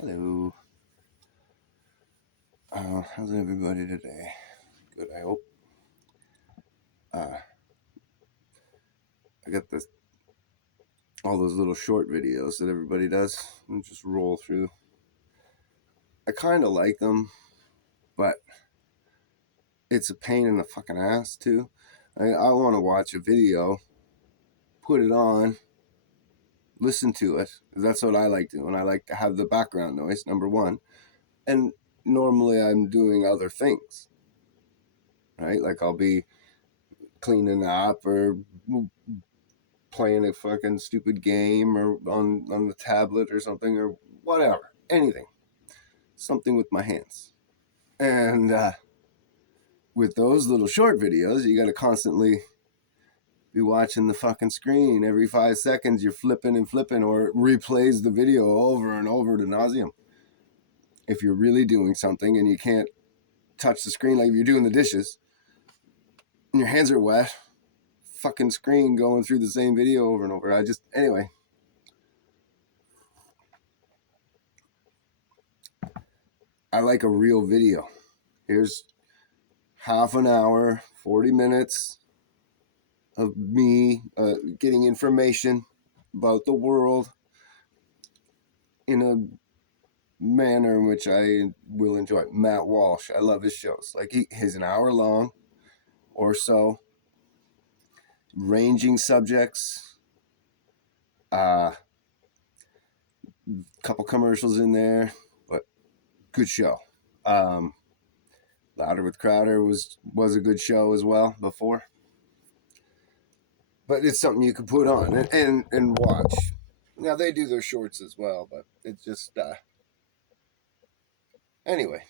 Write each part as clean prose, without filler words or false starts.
Hello. How's everybody today? Good, I hope. Uh, I got all those little short videos that everybody does and just roll through. I kind of like them, but it's a pain in the fucking ass too. I want to watch a video, put it on, listen to it. That's what I like doing. I like to have the background noise, number one. And normally I'm doing other things, right? Like I'll be cleaning up or playing a fucking stupid game or on the tablet or something or whatever, anything, something with my hands. And with those little short videos, you got to constantly be watching the fucking screen. Every 5 seconds, you're flipping and flipping, or it replays the video over and over to nauseum. If you're really doing something and you can't touch the screen, like if you're doing the dishes and your hands are wet, fucking screen going through the same video over and over. Anyway, I like a real video. Here's half an hour, 40 minutes of me getting information about the world in a manner in which I will enjoy. Matt Walsh, I love his shows. Like he's an hour long or so, ranging subjects, a couple commercials in there, but good show. Louder with Crowder was a good show as well before. But it's something you could put on and watch. Now they do their shorts as well, but it's just anyway.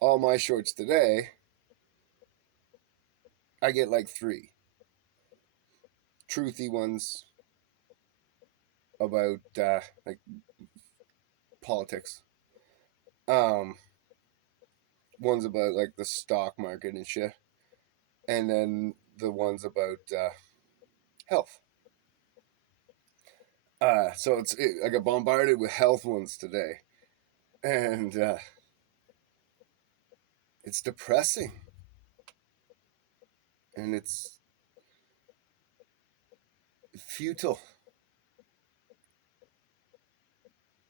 All my shorts today, I get like three truthy ones about like politics. Um, Ones about like the stock market and shit, and then the ones about health. I got bombarded with health ones today, and it's depressing, and it's futile.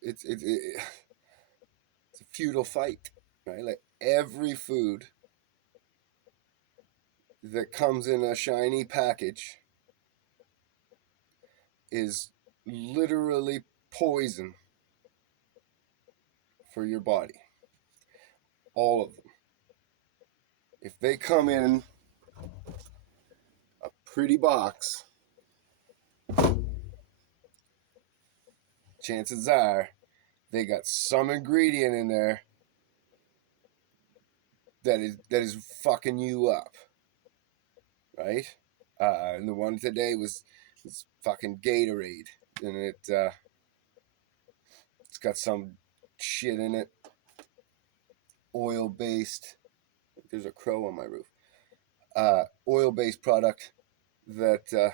It's a futile fight, right? Like every food that comes in a shiny package is literally poison for your body. All of them. If they come in a pretty box, chances are they got some ingredient in there that is fucking you up, right? And the one today was fucking Gatorade, and it's got some shit in it, oil based. There's a crow on my roof. Oil based product that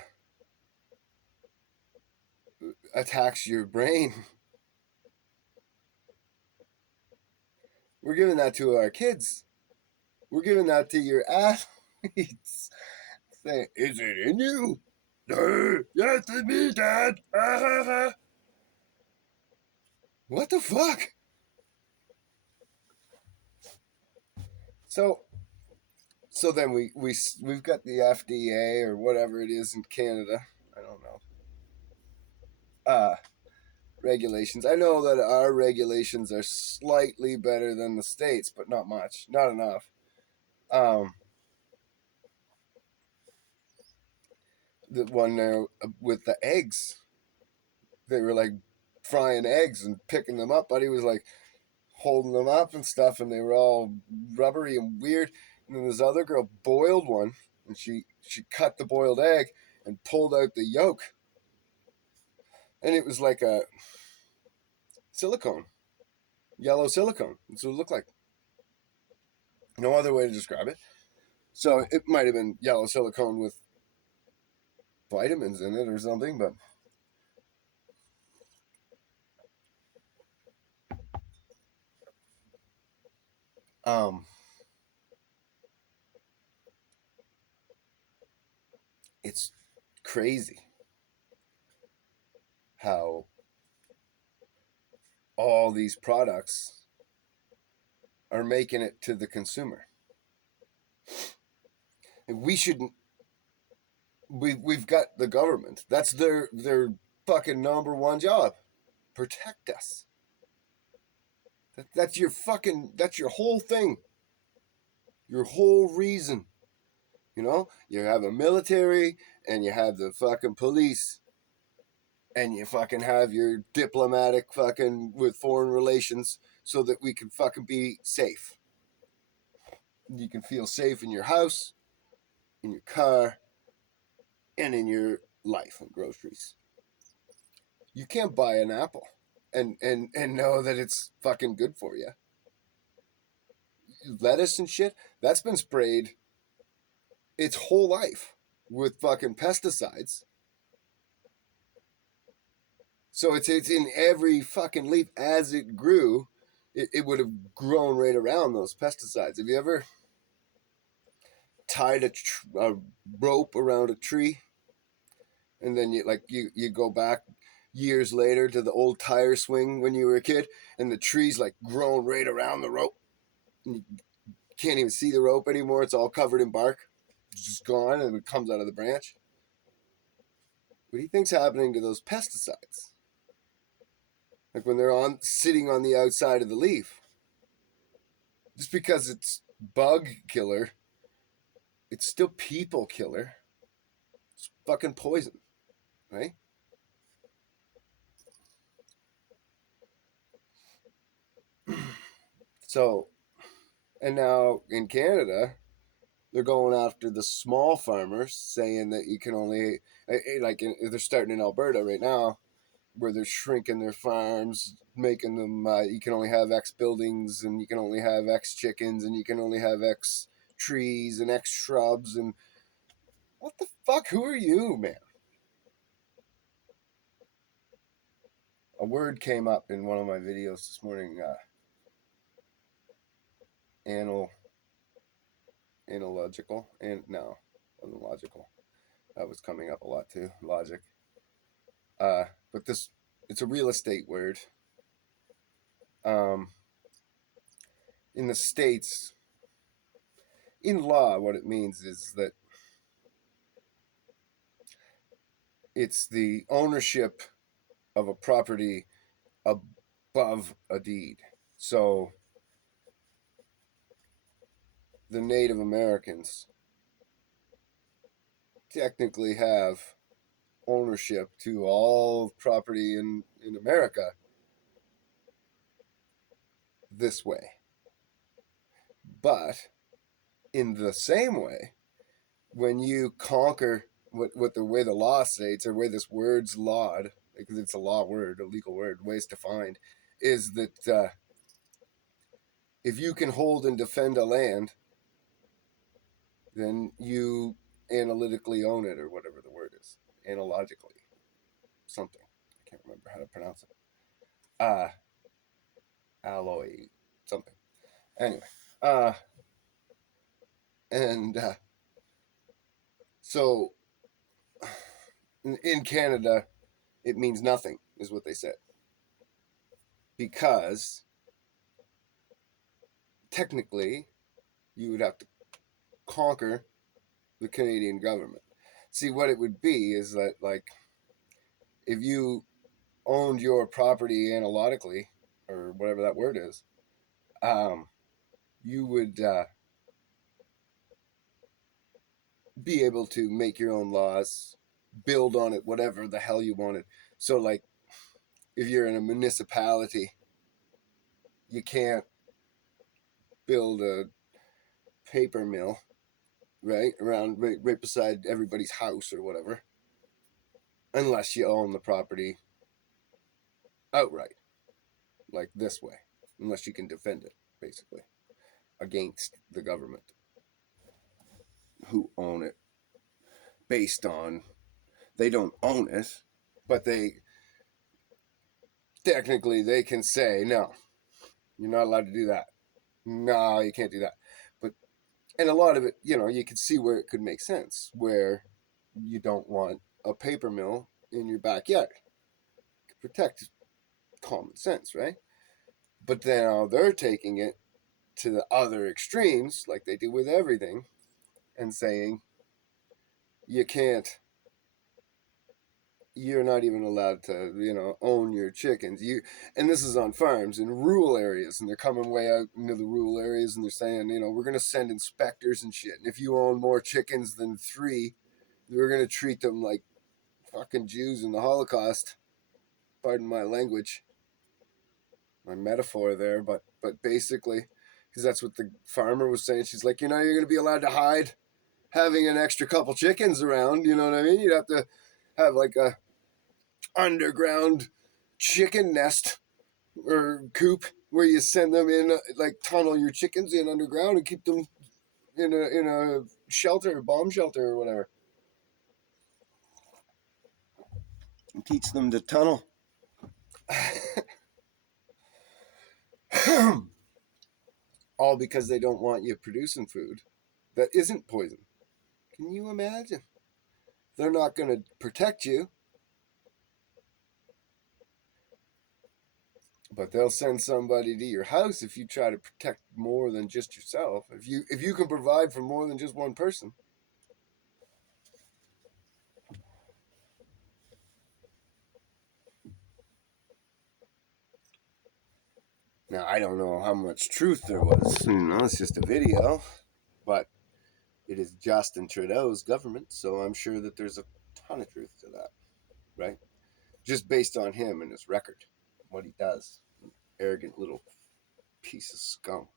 attacks your brain. We're giving that to our kids. We're giving that to your athletes. Saying, is it in you? No, yes, it's me, Dad. What the fuck? So then we've got the FDA or whatever it is in Canada. I don't know. Regulations. I know that our regulations are slightly better than the states, but not much, not enough. The one there with the eggs, they were like frying eggs and picking them up, but he was like holding them up and stuff, and they were all rubbery and weird. And then this other girl boiled one, and she cut the boiled egg and pulled out the yolk, and it was like a silicone, yellow silicone. That's what it looked like. No other way to describe it. So it might have been yellow silicone with vitamins in it or something, but Um, it's crazy how all these products are making it to the consumer. And we shouldn't. We've got the government. That's their fucking number one job. Protect us. That's your fucking. That's your whole thing. Your whole reason. You know, you have a military and you have the fucking police and you fucking have your diplomatic fucking with foreign relations so that we can fucking be safe. You can feel safe in your house, in your car, and in your life and groceries. You can't buy an apple and know that it's fucking good for you. Lettuce and shit, that's been sprayed its whole life with fucking pesticides. So it's in every fucking leaf as it grew. It would have grown right around those pesticides. Have you ever tied a rope around a tree and then you go back years later to the old tire swing when you were a kid and the tree's like grown right around the rope and you can't even see the rope anymore, it's all covered in bark, it's just gone and it comes out of the branch. What do you think's happening to those pesticides, like when they're on sitting on the outside of the leaf? Just because it's bug killer, it's still people killer. It's fucking poison, right? So, and now in Canada, they're going after the small farmers, saying that you can only, they're starting in Alberta right now, where they're shrinking their farms, making them, you can only have X buildings, and you can only have X chickens, and you can only have X trees and X shrubs. And what the fuck? Who are you, man? A word came up in one of my videos this morning, anal, analogical, and no, wasn't logical. That was coming up a lot too, logic. Uh, but this, it's a real estate word. Um, in the States, in law, what it means is that it's the ownership of a property above a deed. So the Native Americans technically have ownership to all property in America this way. But in the same way, when you conquer what the way the law states, or way this word's lawed, because it's a law word, a legal word, ways defined, is that if you can hold and defend a land, then you analytically own it, or whatever the word is, analogically, something. I can't remember how to pronounce it. Alloy, something. Anyway, uh, and so in Canada, it means nothing, is what they said, because technically you would have to conquer the Canadian government. See, what it would be is that, like, if you owned your property analytically, or whatever that word is, um, you would be able to make your own laws, build on it, whatever the hell you wanted. So, like, if you're in a municipality, you can't build a paper mill right around right beside everybody's house or whatever, unless you own the property outright, like this way, unless you can defend it, basically, against the government who own it based on, they don't own it, but they technically they can say no, you're not allowed to do that. No, you can't do that. But and a lot of it, you can see where it could make sense, where you don't want a paper mill in your backyard. Protect common sense, right? But then they're taking it to the other extremes, like they do with everything, and saying you can't. You're not even allowed to, own your chickens. And this is on farms in rural areas, and they're coming way out into the rural areas, and they're saying, we're gonna send inspectors and shit. And if you own more chickens than 3, we're gonna treat them like fucking Jews in the Holocaust. Pardon my language, my metaphor there, but basically, because that's what the farmer was saying. She's like, you're gonna be allowed to hide having an extra couple chickens around. You know what I mean? You'd have to have like a underground chicken nest or coop where you send them in, like tunnel your chickens in underground and keep them in a shelter, bomb shelter or whatever, and teach them to tunnel. All because they don't want you producing food that isn't poison. Can you imagine? They're not going to protect you, but they'll send somebody to your house if you try to protect more than just yourself. If you can provide for more than just one person. Now, I don't know how much truth there was. It's just a video, but it is Justin Trudeau's government, so I'm sure that there's a ton of truth to that, right? Just based on him and his record, what he does. Arrogant little piece of scum.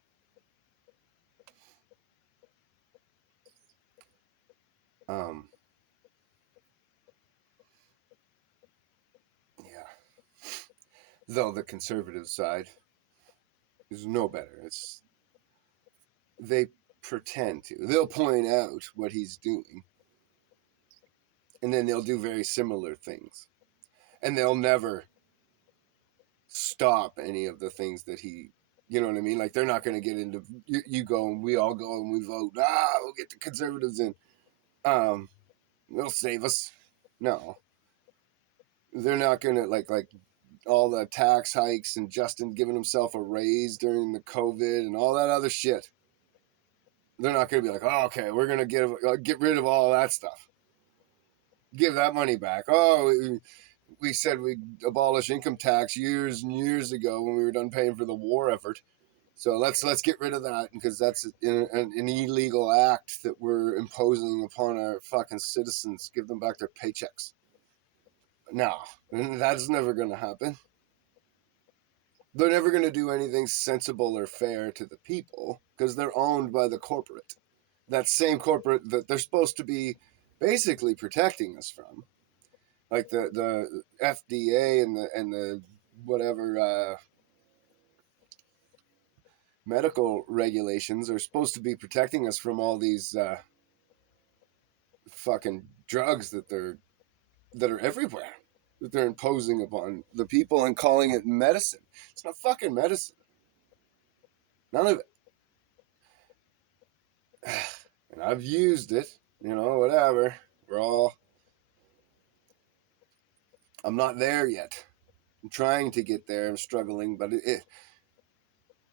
Yeah. Though the conservative side is no better. They pretend to. They'll point out what he's doing, and then they'll do very similar things, and they'll never stop any of the things that he. You know what I mean? Like they're not going to get into. You go and we all go and we vote. We'll get the conservatives in. They'll save us. No, they're not going to like all the tax hikes and Justin giving himself a raise during the COVID and all that other shit. They're not going to be like, oh, okay, we're going to get rid of all that stuff. Give that money back. Oh, we said we'd abolish income tax years and years ago when we were done paying for the war effort. So let's get rid of that because that's an illegal act that we're imposing upon our fucking citizens. Give them back their paychecks. No, that's never going to happen. They're never going to do anything sensible or fair to the people because they're owned by the corporate. That same corporate that they're supposed to be basically protecting us from, like the FDA and the whatever medical regulations are supposed to be protecting us from all these fucking drugs that are everywhere that they're imposing upon the people and calling it medicine. It's not fucking medicine. None of it. And I've used it, whatever. We're all. I'm not there yet. I'm trying to get there. I'm struggling, but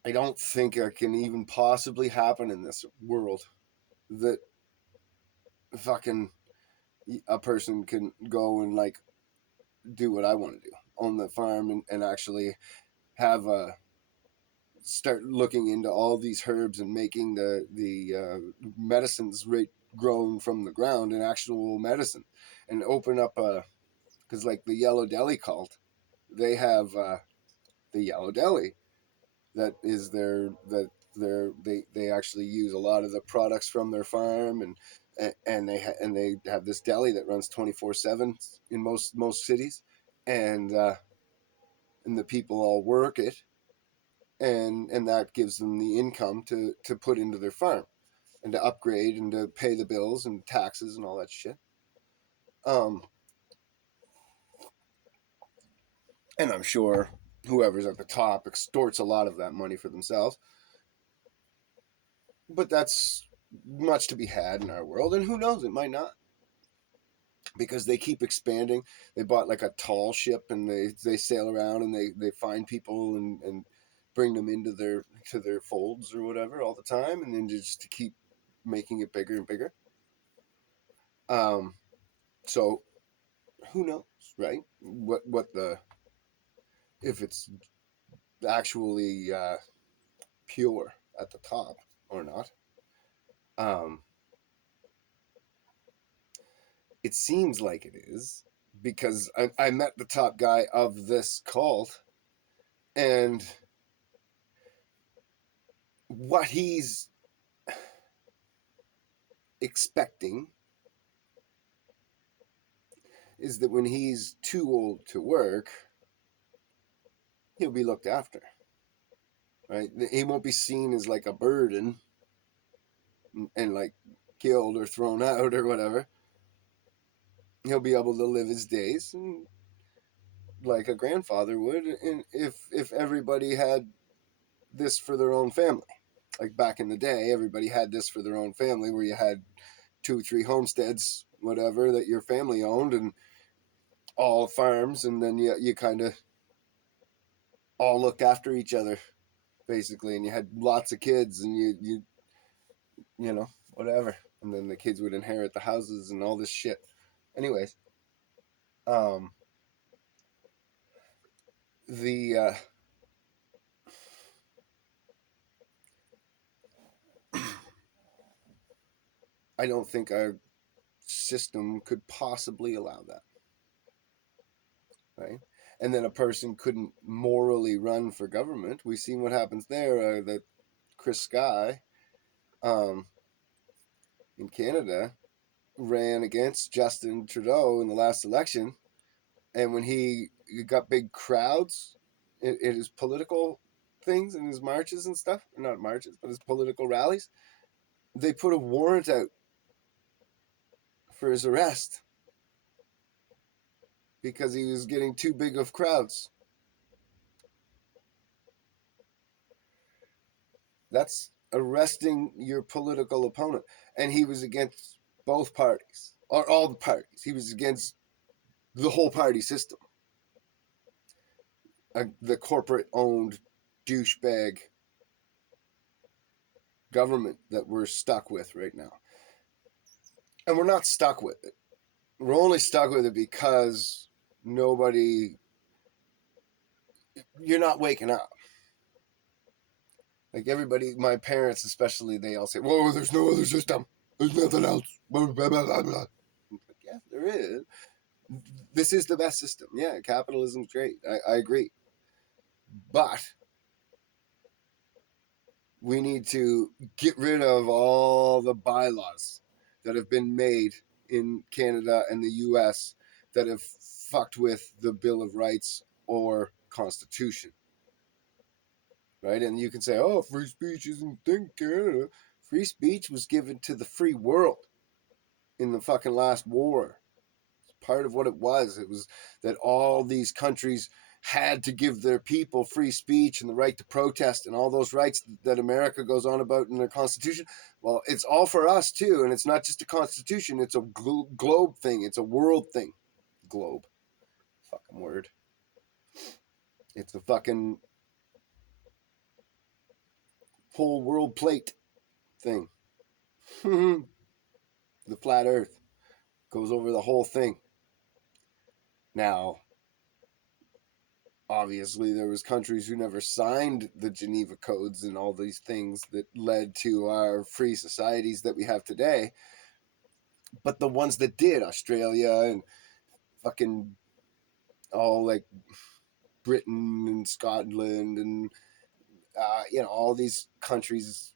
I don't think it can even possibly happen in this world that fucking a person can go and like do what I want to do on the farm and actually have a start looking into all these herbs and making the medicines right grown from the ground and actual medicine and open up a because like the Yellow Deli cult, they have the Yellow Deli that is they actually use a lot of the products from their farm and they have this deli that runs 24/7 in most cities and and the people all work it and that gives them the income to put into their farm and to upgrade and to pay the bills and taxes and all that shit. Um, and I'm sure whoever's at the top extorts a lot of that money for themselves. But that's much to be had in our world, and who knows, it might not, because they keep expanding. They bought like a tall ship, and they sail around, and they find people and bring them into their folds or whatever all the time, and then just to keep making it bigger and bigger. Um, so who knows, right? What the if it's actually pure at the top or not. Um, it seems like it is, because I met the top guy of this cult, and what he's expecting is that when he's too old to work, he'll be looked after, right? He won't be seen as like a burden and like killed or thrown out or whatever. He'll be able to live his days like a grandfather would, and if everybody had this for their own family. Like back in the day, everybody had this for their own family, where you had 2 3 homesteads, whatever, that your family owned, and all farms, and then you kind of all looked after each other, basically, and you had lots of kids, and you know, whatever, and then the kids would inherit the houses and all this shit. Anyways, um, the I don't think our system could possibly allow that, right? And then a person couldn't morally run for government. We've seen what happens there. That Chris Sky, um, in Canada, ran against Justin Trudeau in the last election, and when he got big crowds in his political things and his marches and stuff, not marches, but his political rallies, they put a warrant out for his arrest because he was getting too big of crowds. That's arresting your political opponent. And he was against both parties, or all the parties. He was against the whole party system, the corporate owned douchebag government that we're stuck with right now. And we're not stuck with it. We're only stuck with it because nobody, you're not waking up. Like everybody, my parents especially, they all say, "Whoa, there's no other system. There's nothing else." Blah, blah, blah, blah, blah. Yeah, there is. This is the best system. Yeah, capitalism's great. I agree. But we need to get rid of all the bylaws that have been made in Canada and the US that have fucked with the Bill of Rights or Constitution. Right? And you can say, oh, free speech isn't in Canada. Free speech was given to the free world in the fucking last war. Part of what it was that all these countries had to give their people free speech and the right to protest and all those rights that America goes on about in their constitution. Well, it's all for us too, and it's not just a constitution, it's a globe thing, it's a world thing. Globe, fucking word. It's a fucking whole world plate thing. The flat earth goes over the whole thing. Now, obviously there was countries who never signed the Geneva Codes and all these things that led to our free societies that we have today. But the ones that did, Australia and fucking all like Britain and Scotland and all these countries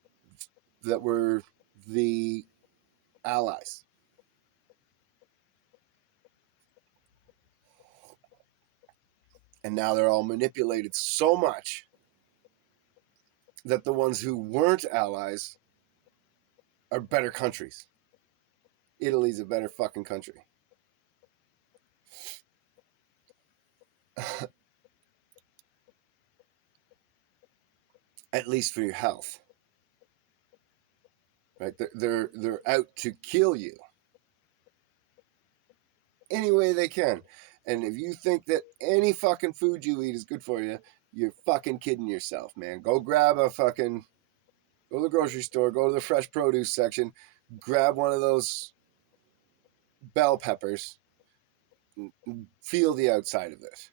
that were the allies. And now they're all manipulated so much that the ones who weren't allies are better countries. Italy's a better fucking country. At least for your health. right? They're out to kill you any way they can. And if you think that any fucking food you eat is good for you, you're fucking kidding yourself, man. Go grab a fucking, go to the grocery store, go to the fresh produce section, grab one of those bell peppers, and feel the outside of it.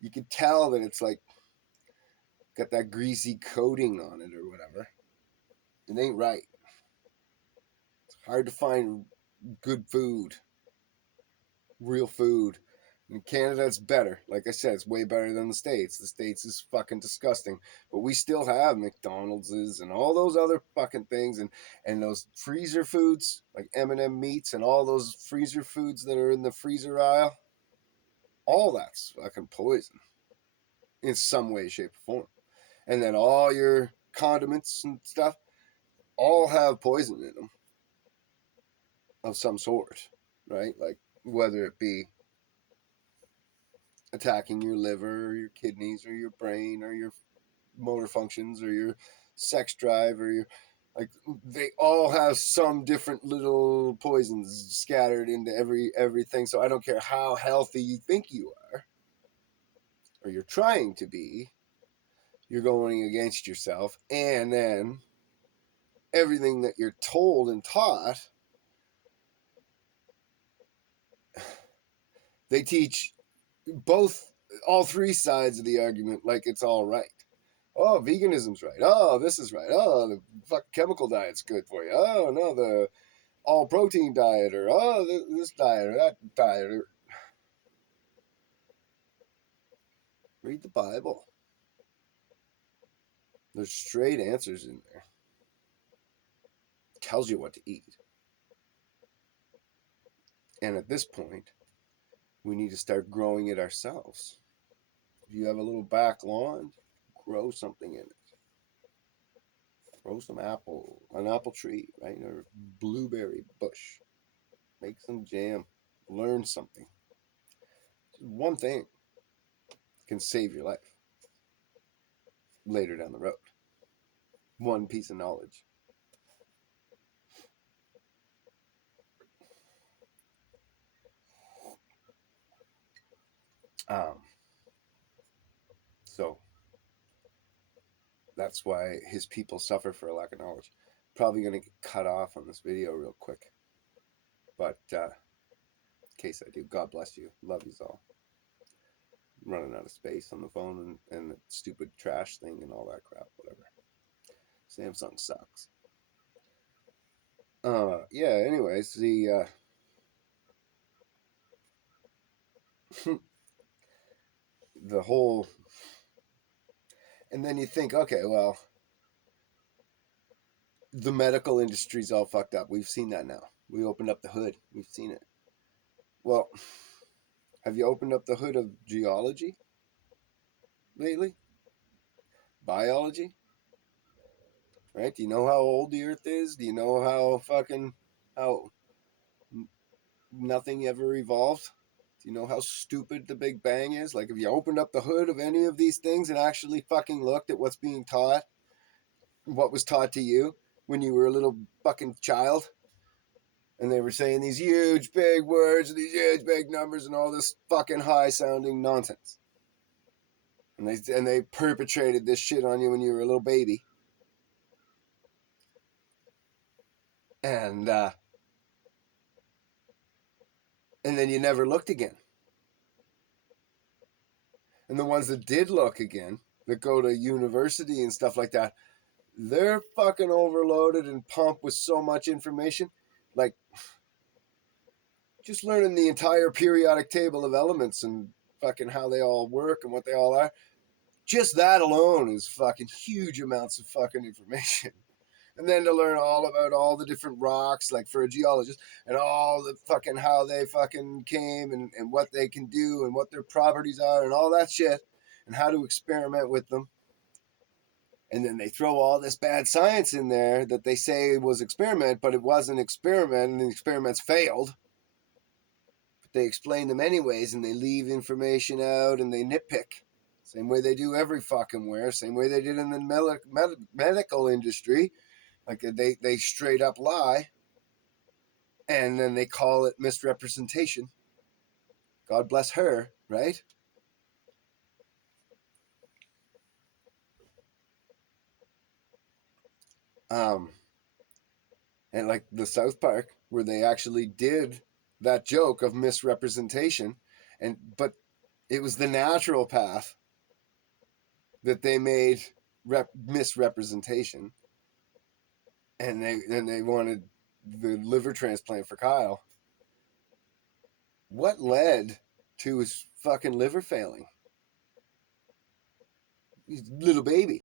You can tell that it's like got that greasy coating on it or whatever. It ain't right. It's hard to find good food, real food. In Canada, it's better. Like I said, it's way better than the States. The States is fucking disgusting. But we still have McDonald's and all those other fucking things and those freezer foods, like M&M meats and all those freezer foods that are in the freezer aisle. All that's fucking poison in some way, shape, or form. And then all your condiments and stuff all have poison in them of some sort, right? Like whether it be attacking your liver or your kidneys or your brain or your motor functions or your sex drive or your, like, they all have some different little poisons scattered into everything. So I don't care how healthy you think you are or you're trying to be, you're going against yourself. And then everything that you're told and taught, they teach all three sides of the argument like it's all right. Oh, veganism's right. Oh, this is right. Oh, the fucking chemical diet's good for you. Oh, no, the all protein diet, or oh, this diet or that diet. Or... Read the Bible. There's straight answers in there. It tells you what to eat. And at this point, we need to start growing it ourselves. If you have a little back lawn, grow something in it. Grow some an apple tree, right? Or blueberry bush. Make some jam. Learn something. One thing can save your life later down the road. One piece of knowledge. So that's why his people suffer for a lack of knowledge. Probably going to get cut off on this video real quick. But in case I do, God bless you. Love you all. I'm running out of space on the phone and the stupid trash thing and all that crap, whatever. Samsung sucks. Yeah, anyways, the the whole, and then you think, okay, well, the medical industry's all fucked up. We've seen that now. We opened up the hood. We've seen it. Well, have you opened up the hood of geology lately? Biology? Right? Do you know how old the Earth is? Do you know how nothing ever evolved? Do you know how stupid the Big Bang is? Like, if you opened up the hood of any of these things and actually fucking looked at what's being taught, what was taught to you when you were a little fucking child, and they were saying these huge big words, these huge big numbers, and all this fucking high sounding nonsense, and they perpetrated this shit on you when you were a little baby, and then you never looked again. And the ones that did look again, that go to university and stuff like that, they're fucking overloaded and pumped with so much information. Like, just learning the entire periodic table of elements and fucking how they all work and what they all are. Just that alone is fucking huge amounts of fucking information. And then to learn all about all the different rocks, like for a geologist, and all the fucking how they fucking came and what they can do and what their properties are and all that shit, and how to experiment with them. And then they throw all this bad science in there that they say was experiment, but it wasn't experiment, and the experiments failed. But they explain them anyways, and they leave information out, and they nitpick. Same way they do every fucking where. Same way they did in the medical industry. Like they straight up lie, and then they call it misrepresentation. God bless her, right? And like the South Park, where they actually did that joke of misrepresentation, but it was the natural path that they made misrepresentation, and they wanted the liver transplant for Kyle. What led to his fucking liver failing? He's a little baby.